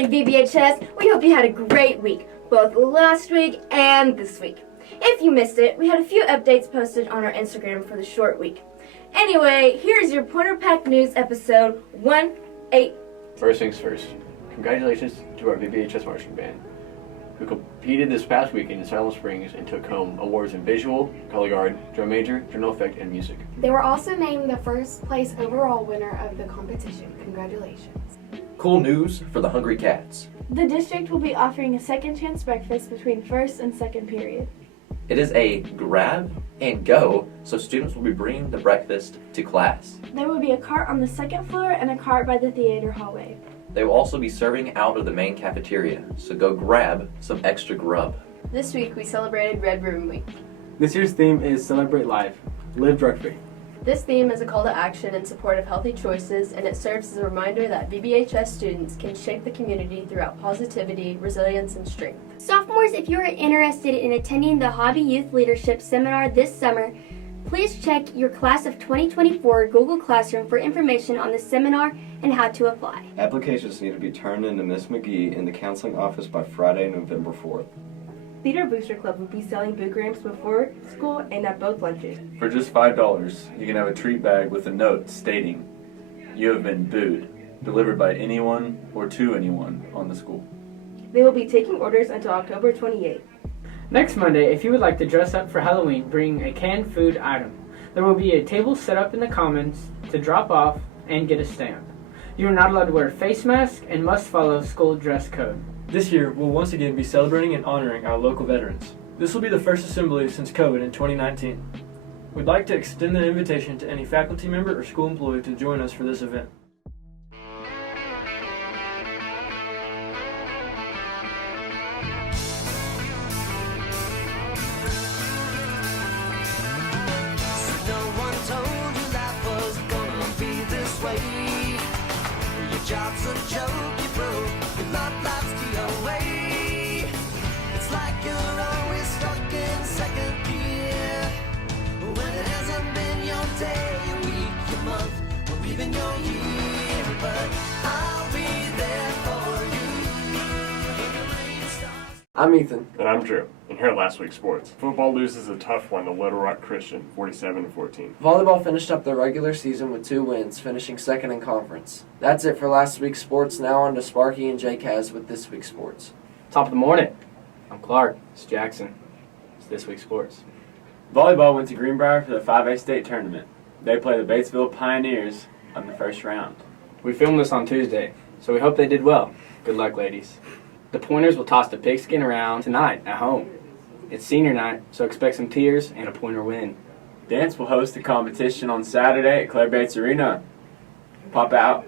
morning, VBHS. We hope you had a great week, both last week and this week. If you missed it, we had a few updates posted on our Instagram for the short week. Anyway, here's your Pointer Pack News episode 18. First things first, congratulations to our VBHS marching band, who competed this past weekend in Silent Springs and took home awards in visual, color guard, drum major, general effect, and music. They were also named the first place overall winner of the competition. Congratulations. Cool news for the Hungry Cats. The district will be offering a second chance breakfast between first and second period. It is a grab and go, so students will be bringing the breakfast to class. There will be a cart on the second floor and a cart by the theater hallway. They will also be serving out of the main cafeteria, so go grab some extra grub. This week we celebrated Red Ribbon Week. This year's theme is Celebrate Life, Live Drug-Free. This theme is a call to action in support of healthy choices, and it serves as a reminder that VBHS students can shape the community throughout positivity, resilience, and strength. Sophomores, if you are interested in attending the Hobby Youth Leadership Seminar this summer, please check your Class of 2024 Google Classroom for information on the seminar and how to apply. Applications need to be turned into Ms. McGee in the counseling office by Friday, November 4th. Theater Booster Club will be selling boot ramps before school and at both lunches. For just $5, you can have a treat bag with a note stating, "You have been booed," delivered by anyone or to anyone on the school. They will be taking orders until October 28th. Next Monday, if you would like to dress up for Halloween, bring a canned food item. There will be a table set up in the commons to drop off and get a stamp. You are not allowed to wear a face mask and must follow school dress code. This year, we'll once again be celebrating and honoring our local veterans. This will be the first assembly since COVID in 2019. We'd like to extend an invitation to any faculty member or school employee to join us for this event. Job's a joke, you broke, your love life's the away. It's like you're always stuck in second gear, when it hasn't been your day, your week, your month, or even your year. But I'll be there for you. I'm Ethan. And I'm Drew. And here are last week's sports. Football loses a tough one to Little Rock Christian, 47-14. Volleyball finished up their regular season with 2 wins, finishing second in conference. That's it for last week's sports. Now on to Sparky and JCaz with this week's sports. Top of the morning. I'm Clark. It's Jackson. It's this week's sports. Volleyball went to Greenbrier for the 5A state tournament. They play the Batesville Pioneers in the first round. We filmed this on Tuesday, so we hope they did well. Good luck, ladies. The Pointers will toss the pigskin around tonight at home. It's senior night, so expect some tears and a Pointer win. Dance will host a competition on Saturday at Claire Bates Arena. Pop out.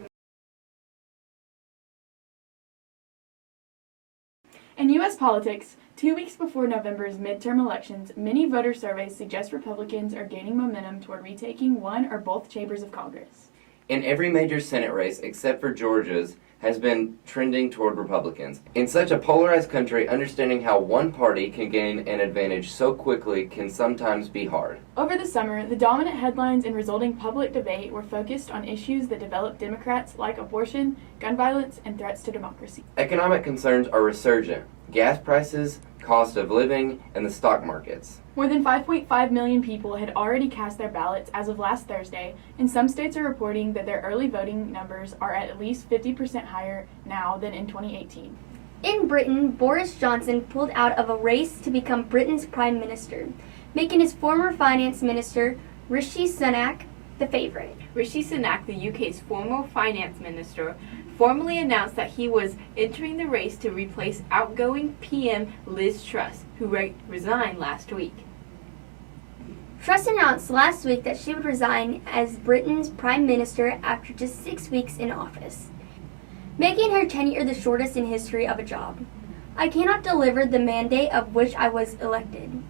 In U.S. politics, 2 weeks before November's midterm elections, many voter surveys suggest Republicans are gaining momentum toward retaking one or both chambers of Congress. In every major Senate race, except for Georgia's, has been trending toward Republicans. In such a polarized country, understanding how one party can gain an advantage so quickly can sometimes be hard. Over the summer, the dominant headlines and resulting public debate were focused on issues that developed Democrats like abortion, gun violence, and threats to democracy. Economic concerns are resurgent. Gas prices, cost of living, and the stock markets. More than 5.5 million people had already cast their ballots as of last Thursday, and some states are reporting that their early voting numbers are at least 50% higher now than in 2018. In Britain, Boris Johnson pulled out of a race to become Britain's Prime Minister, making his former finance minister, Rishi Sunak, the favorite. Rishi Sunak, the UK's former finance minister, formally announced that he was entering the race to replace outgoing PM Liz Truss, who resigned last week. Truss announced last week that she would resign as Britain's Prime Minister after just 6 weeks in office, making her tenure the shortest in history of a job. "I cannot deliver the mandate of which I was elected,"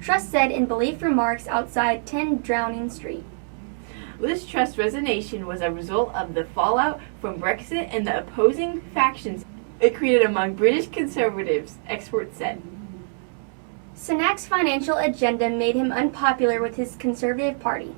Truss said in brief remarks outside 10 Downing Street. Liz Truss' resignation was a result of the fallout from Brexit and the opposing factions it created among British Conservatives, experts said. Sunak's financial agenda made him unpopular with his Conservative Party.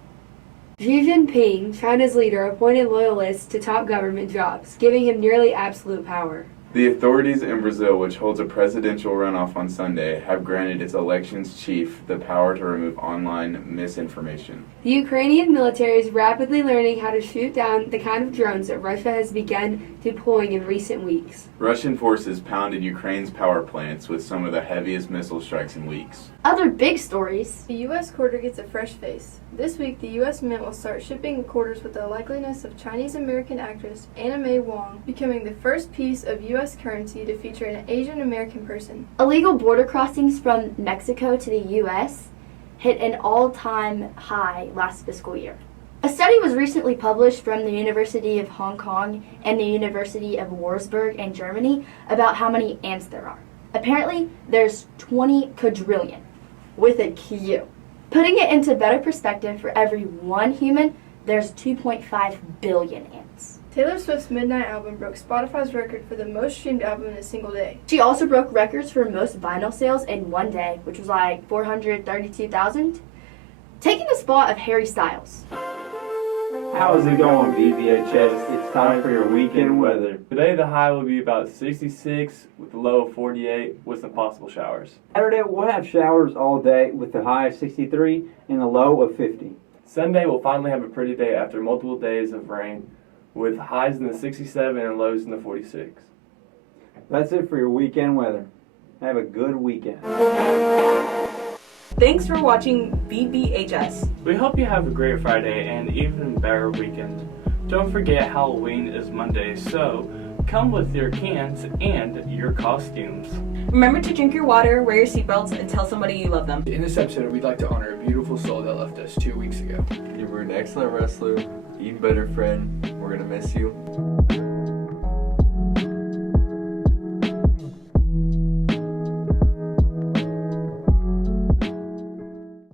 Xi Jinping, China's leader, appointed loyalists to top government jobs, giving him nearly absolute power. The authorities in Brazil, which holds a presidential runoff on Sunday, have granted its elections chief the power to remove online misinformation. The Ukrainian military is rapidly learning how to shoot down the kind of drones that Russia has begun deploying in recent weeks. Russian forces pounded Ukraine's power plants with some of the heaviest missile strikes in weeks. Other big stories. The U.S. quarter gets a fresh face. This week, the U.S. Mint will start shipping quarters with the likeliness of Chinese-American actress Anna May Wong becoming the first piece of U.S. currency to feature an Asian-American person. Illegal border crossings from Mexico to the U.S. hit an all-time high last fiscal year. A study was recently published from the University of Hong Kong and the University of Wurzburg in Germany about how many ants there are. Apparently, there's 20 quadrillion, with a Q. Putting it into better perspective, for every one human, there's 2.5 billion ants. Taylor Swift's Midnight album broke Spotify's record for the most streamed album in a single day. She also broke records for most vinyl sales in one day, which was like 432,000, taking the spot of Harry Styles. How's it going, VBHS? It's time for your weekend weather. Today the high will be about 66 with a low of 48 with some possible showers. Saturday we'll have showers all day with a high of 63 and a low of 50. Sunday we'll finally have a pretty day after multiple days of rain with highs in the 67 and lows in the 46. That's it for your weekend weather. Have a good weekend. Thanks for watching VBHS. We hope you have a great Friday and even better weekend. Don't forget Halloween is Monday, so come with your cans and your costumes. Remember to drink your water, wear your seatbelts, and tell somebody you love them. In this episode, we'd like to honor a beautiful soul that left us 2 weeks ago. You were an excellent wrestler, even better friend. We're gonna miss you.